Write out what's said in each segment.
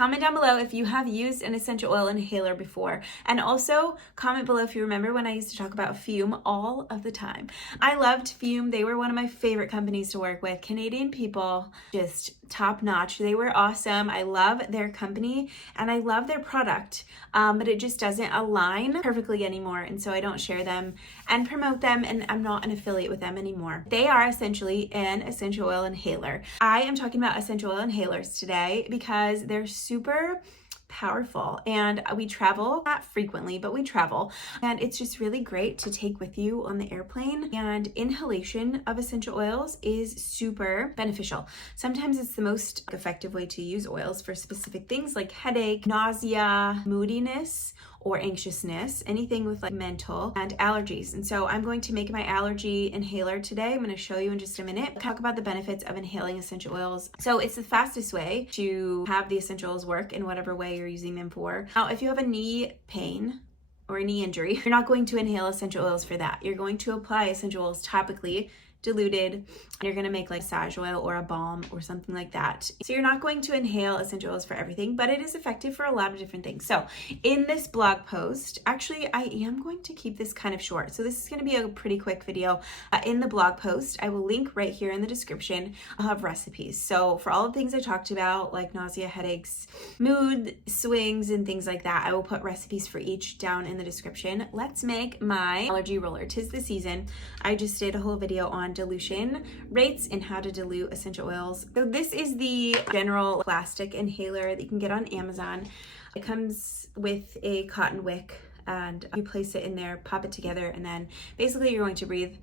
Comment down below if you have used an essential oil inhaler before. And also comment below if you remember when I used to talk about Fume all of the time. I loved Fume. They were one of my favorite companies to work with. Canadian people, just top notch. They were awesome. I love their company and I love their product, but it just doesn't align perfectly anymore. And so I don't share them and promote them, and I'm not an affiliate with them anymore. They are essentially an essential oil inhaler. I am talking about essential oil inhalers today because they're super powerful, and we travel, not frequently, but we travel, and it's just really great to take with you on the airplane. And inhalation of essential oils is super beneficial. Sometimes it's the most effective way to use oils for specific things like headache, nausea, moodiness, or anxiousness, anything with like mental, and allergies. And so I'm going to make my allergy inhaler today. I'm going to show you in just a minute. Talk about the benefits of inhaling essential oils. So it's the fastest way to have the essential oils work in whatever way you're using them for. Now, if you have a knee pain or a knee injury, you're not going to inhale essential oils for that. You're going to apply essential oils topically, diluted, and you're going to make like massage oil or a balm or something like that. So you're not going to inhale essential oils for everything, but it is effective for a lot of different things. So in this blog post, actually I am going to keep this kind of short. So this is going to be a pretty quick video. In the blog post, I will link right here in the description. I'll have recipes. So for all the things I talked about, like nausea, headaches, mood swings, and things like that, I will put recipes for each down in the description. Let's make my allergy roller. 'Tis the season. I just did a whole video on dilution rates and how to dilute essential oils. So this is the general plastic inhaler that you can get on Amazon. It comes with a cotton wick, and you place it in there, pop it together, and then basically you're going to breathe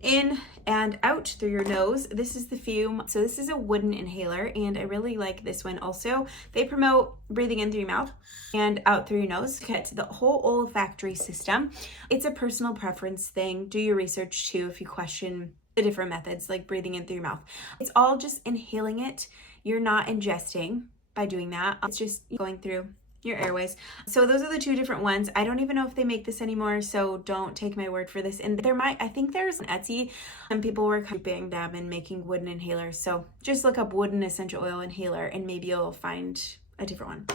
in and out through your nose. This is the Fume. So this is a wooden inhaler, and I really like this one also. They promote breathing in through your mouth and out through your nose. Get the whole olfactory system. It's a personal preference thing. Do your research too if you question the different methods, like breathing in through your mouth. It's all just inhaling it. You're not ingesting by doing that. It's just going through your airways. So those are the two different ones. I don't even know if they make this anymore, so don't take my word for this. And I think there's an Etsy, and people were copying them and making wooden inhalers. So just look up wooden essential oil inhaler and maybe you'll find a different one.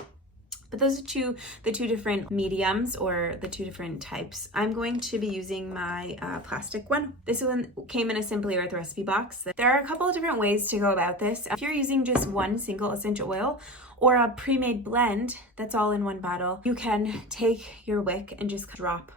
But those are the two different mediums, or the two different types. I'm going to be using my plastic one. This one came in a Simply Earth recipe box. There are a couple of different ways to go about this. If you're using just one single essential oil or a pre-made blend that's all in one bottle, you can take your wick and just drop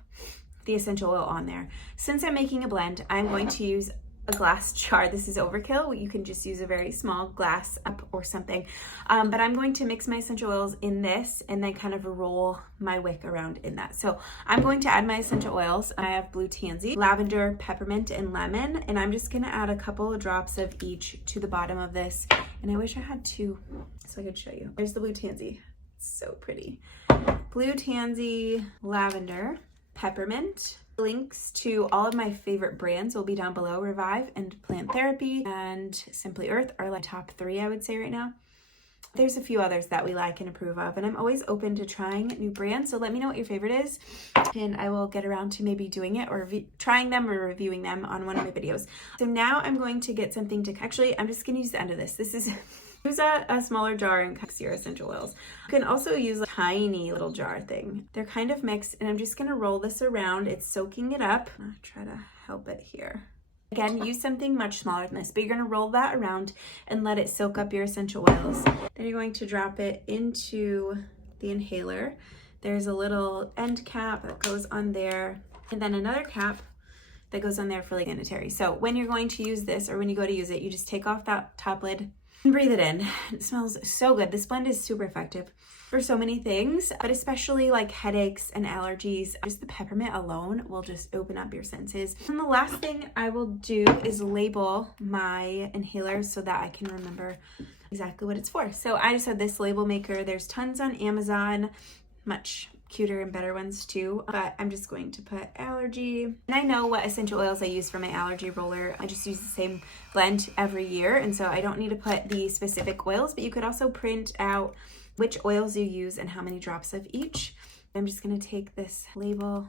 the essential oil on there. Since I'm making a blend, I'm going to use a glass jar. This is overkill. You can just use a very small glass up or something. But I'm going to mix my essential oils in this and then kind of roll my wick around in that. So I'm going to add my essential oils. I have blue tansy, lavender, peppermint, and lemon. And I'm just gonna add a couple of drops of each to the bottom of this. And I wish I had two so I could show you. There's the blue tansy. It's so pretty. Blue tansy, lavender, peppermint. Links to all of my favorite brands will be down below. Revive and Plant Therapy and Simply Earth are like top 3, I would say, right now. There's a few others that we like and approve of, and I'm always open to trying new brands, so let me know what your favorite is, and I will get around to maybe doing it or trying them or reviewing them on one of my videos. So now I'm going to get something to, actually, I'm just going to use the end of this. This is use a smaller jar and mix your essential oils. You can also use a tiny little jar thing. They're kind of mixed, and I'm just gonna roll this around. It's soaking it up. I'll try to help it here. Again, use something much smaller than this, but you're gonna roll that around and let it soak up your essential oils. Then you're going to drop it into the inhaler. There's a little end cap that goes on there, and then another cap that goes on there for like sanitary. So when you're going to use this, or when you go to use it, you just take off that top lid and breathe it in. It smells so good. This blend is super effective for so many things, but especially like headaches and allergies. Just the peppermint alone will just open up your senses. And the last thing I will do is label my inhaler so that I can remember exactly what it's for. So I just had this label maker. There's tons on Amazon, much cuter and better ones too, but I'm just going to put allergy. And I know what essential oils I use for my allergy roller. I just use the same blend every year, and so I don't need to put the specific oils, but you could also print out which oils you use and how many drops of each. I'm just gonna take this label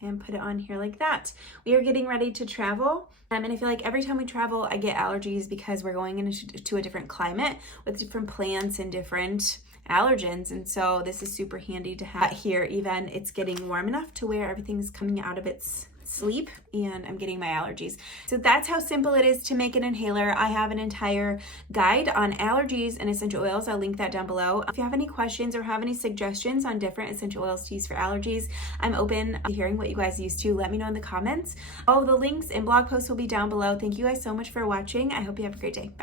and put it on here like that. We are getting ready to travel. And I feel like every time we travel, I get allergies because we're going into a different climate with different plants and different allergens, and so this is super handy to have here. Even it's getting warm enough to where everything's coming out of its sleep and I'm getting my allergies. So that's how simple it is to make an inhaler. I have an entire guide on allergies and essential oils. I'll link that down below. If you have any questions or have any suggestions on different essential oils to use for allergies, I'm open to hearing what you guys use too. Let me know in the comments. All of the links and blog posts will be down below. Thank you guys so much for watching. I hope you have a great day. Bye.